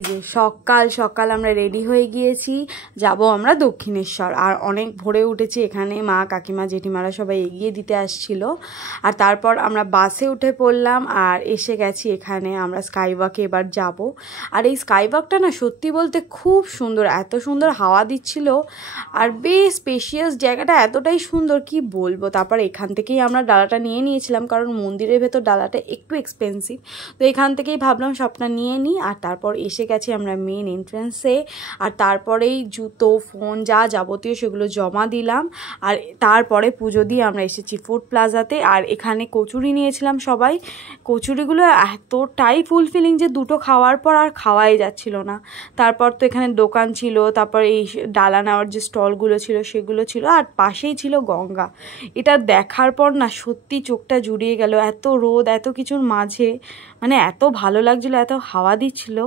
যে সকাল সকাল আমরা রেডি হয়ে গিয়েছি, যাব আমরা দক্ষিণেশ্বর। আর অনেক ভোরে উঠেছি, এখানে মা কাকিমা জেঠিমারা সবাই এগিয়ে দিতে আসছিল। আর তারপর আমরা বাসে উঠে পড়লাম আর এসে গেছি এখানে। আমরা স্কাইওয়াকে এবার যাব। আর এই স্কাইওয়াকটা না সত্যি বলতে খুব সুন্দর, এত সুন্দর হাওয়া দিচ্ছিল আর বেশ স্পেশিয়াস জায়গাটা, এতটাই সুন্দর কি বলবো। তারপর এখান থেকেই আমরা ডালাটা নিয়ে নিয়েছিলাম, কারণ মন্দিরের ভেতর ডালাটা একটু এক্সপেন্সিভ, তো এখান থেকেই ভাবলাম সবটা নিয়ে নিই। আর তারপর এসে গেছি আমরা মেন এন্ট্রান্সে। আর তারপরেই জুতো ফোন যা যাবতীয় সেগুলো জমা দিলাম। আর তারপরে পুজো দিয়ে আমরা এসেছি ফুড প্লাজাতে। আর এখানে কচুরি নিয়েছিলাম সবাই। কচুরিগুলো এতটাই ফুলফিলিং যে দুটো খাওয়ার পর আর খাওয়াই যাচ্ছিল না। তারপর তো এখানে দোকান ছিল, তারপর এই ডালা নেওয়ার যে স্টলগুলো ছিল সেগুলো ছিল, আর পাশেই ছিল গঙ্গা। এটা দেখার পর না সত্যি চোখটা জুড়িয়ে গেল। এত রোদ, এত কিছুর মাঝে মানে এত ভালো লাগছিল, এত হাওয়া দিচ্ছিল,